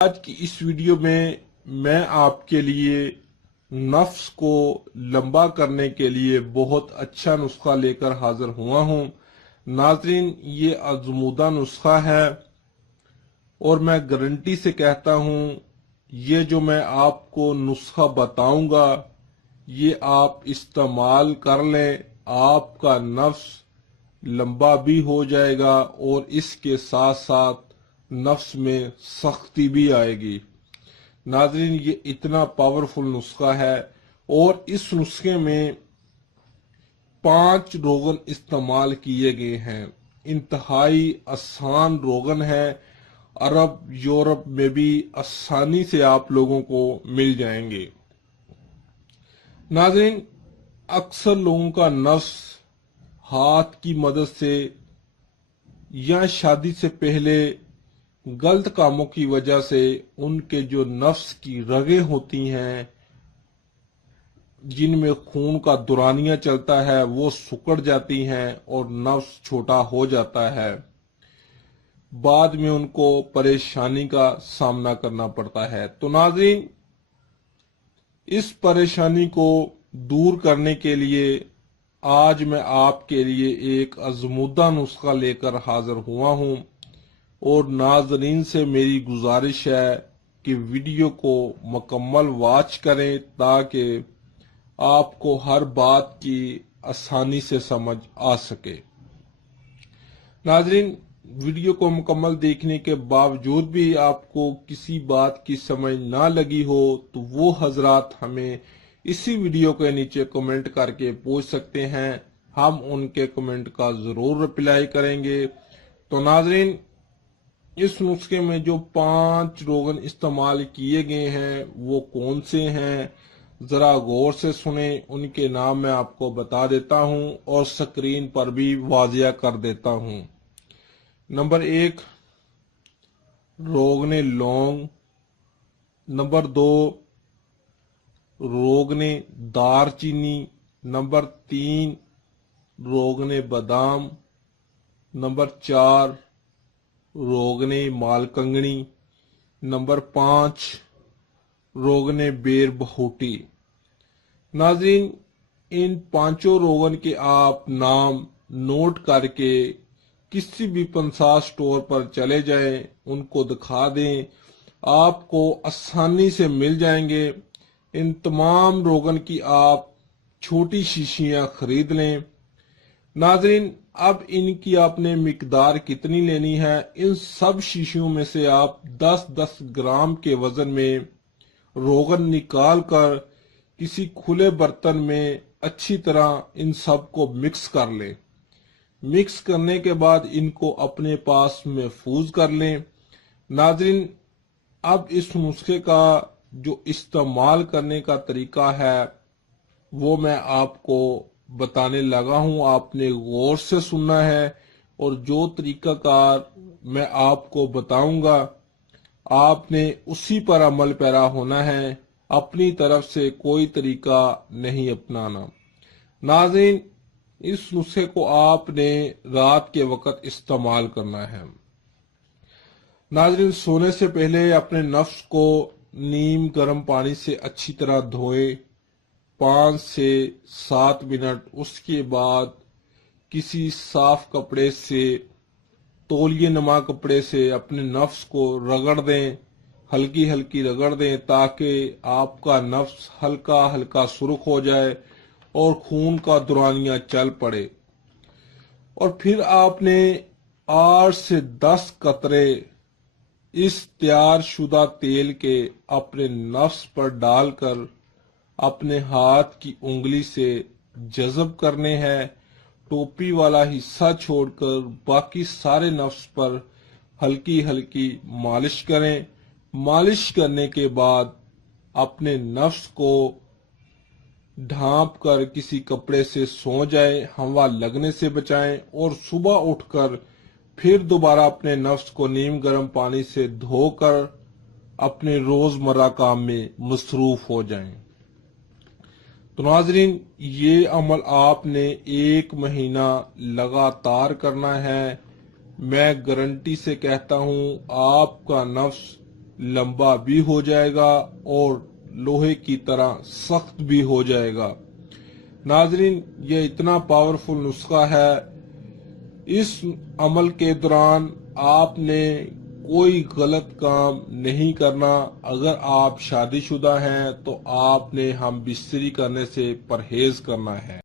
آج کی اس ویڈیو میں میں آپ کے لیے نفس کو لمبا کرنے کے لیے بہت اچھا نسخہ لے کر حاضر ہوا ہوں۔ ناظرین، یہ آزمودہ نسخہ ہے اور میں گارنٹی سے کہتا ہوں یہ جو میں آپ کو نسخہ بتاؤں گا یہ آپ استعمال کر لیں، آپ کا نفس لمبا بھی ہو جائے گا اور اس کے ساتھ ساتھ نفس میں سختی بھی آئے گی۔ ناظرین، یہ اتنا پاورفل نسخہ ہے اور اس نسخے میں 5 روغن استعمال کیے گئے ہیں۔ انتہائی آسان روغن ہے، عرب یورپ میں بھی آسانی سے آپ لوگوں کو مل جائیں گے۔ ناظرین، اکثر لوگوں کا نفس ہاتھ کی مدد سے یا شادی سے پہلے غلط کاموں کی وجہ سے ان کے جو نفس کی رگیں ہوتی ہیں جن میں خون کا دورانیہ چلتا ہے وہ سکڑ جاتی ہیں اور نفس چھوٹا ہو جاتا ہے۔ بعد میں ان کو پریشانی کا سامنا کرنا پڑتا ہے۔ تو ناظرین، اس پریشانی کو دور کرنے کے لیے آج میں آپ کے لیے ایک آزمودہ نسخہ لے کر حاضر ہوا ہوں اور ناظرین سے میری گزارش ہے کہ ویڈیو کو مکمل واچ کریں تاکہ آپ کو ہر بات کی آسانی سے سمجھ آ سکے۔ ناظرین، ویڈیو کو مکمل دیکھنے کے باوجود بھی آپ کو کسی بات کی سمجھ نہ لگی ہو تو وہ حضرات ہمیں اسی ویڈیو کے نیچے کمنٹ کر کے پوچھ سکتے ہیں، ہم ان کے کمنٹ کا ضرور رپلائی کریں گے۔ تو ناظرین، اس نسخے میں جو 5 روغن استعمال کیے گئے ہیں وہ کون سے ہیں ذرا غور سے سنیں۔ ان کے نام میں آپ کو بتا دیتا ہوں اور سکرین پر بھی واضح کر دیتا ہوں۔ نمبر 1، روغن لونگ۔ نمبر 2، روغن دار چینی۔ نمبر 3، روغن بادام۔ نمبر 4، روغن مال کنگنی۔ نمبر 5، روغن بیر بہوٹی۔ ناظرین، ان 5 روغن کے آپ نام نوٹ کر کے کسی بھی پنسا سٹور پر چلے جائیں، ان کو دکھا دیں، آپ کو آسانی سے مل جائیں گے۔ ان تمام روغن کی آپ چھوٹی شیشیاں خرید لیں۔ ناظرین، اب ان کی آپ نے مقدار کتنی لینی ہے؟ ان سب شیشیوں میں سے آپ 10-10 گرام کے وزن میں روغن نکال کر کسی کھلے برتن میں اچھی طرح ان سب کو مکس کر لیں۔ مکس کرنے کے بعد ان کو اپنے پاس محفوظ کر لیں۔ ناظرین، اب اس نسخے کا جو استعمال کرنے کا طریقہ ہے وہ میں آپ کو بتانے لگا ہوں، آپ نے غور سے سننا ہے اور جو طریقہ کار میں آپ کو بتاؤں گا آپ نے اسی پر عمل پیرا ہونا ہے، اپنی طرف سے کوئی طریقہ نہیں اپنانا۔ ناظرین، اس نسخے کو آپ نے رات کے وقت استعمال کرنا ہے۔ ناظرین، سونے سے پہلے اپنے نفس کو نیم گرم پانی سے اچھی طرح دھوئے 5 سے 7 منٹ۔ اس کے بعد کسی صاف کپڑے سے، تولیے نما کپڑے سے اپنے نفس کو رگڑ دیں، ہلکی ہلکی رگڑ دیں تاکہ آپ کا نفس ہلکا ہلکا سرخ ہو جائے اور خون کا دورانیہ چل پڑے۔ اور پھر آپ نے 8 سے 10 قطرے اس تیار شدہ تیل کے اپنے نفس پر ڈال کر اپنے ہاتھ کی انگلی سے جذب کرنے ہیں۔ ٹوپی والا حصہ چھوڑ کر باقی سارے نفس پر ہلکی ہلکی مالش کریں۔ مالش کرنے کے بعد اپنے نفس کو ڈھانپ کر کسی کپڑے سے سو جائیں، ہوا لگنے سے بچائیں اور صبح اٹھ کر پھر دوبارہ اپنے نفس کو نیم گرم پانی سے دھو کر اپنے روزمرہ کام میں مصروف ہو جائیں۔ تو ناظرین، یہ عمل آپ نے 1 مہینہ لگاتار کرنا ہے۔ میں گارنٹی سے کہتا ہوں آپ کا نفس لمبا بھی ہو جائے گا اور لوہے کی طرح سخت بھی ہو جائے گا۔ ناظرین، یہ اتنا پاورفل نسخہ ہے، اس عمل کے دوران آپ نے کوئی غلط کام نہیں کرنا۔ اگر آپ شادی شدہ ہیں تو آپ نے ہم بستری کرنے سے پرہیز کرنا ہے۔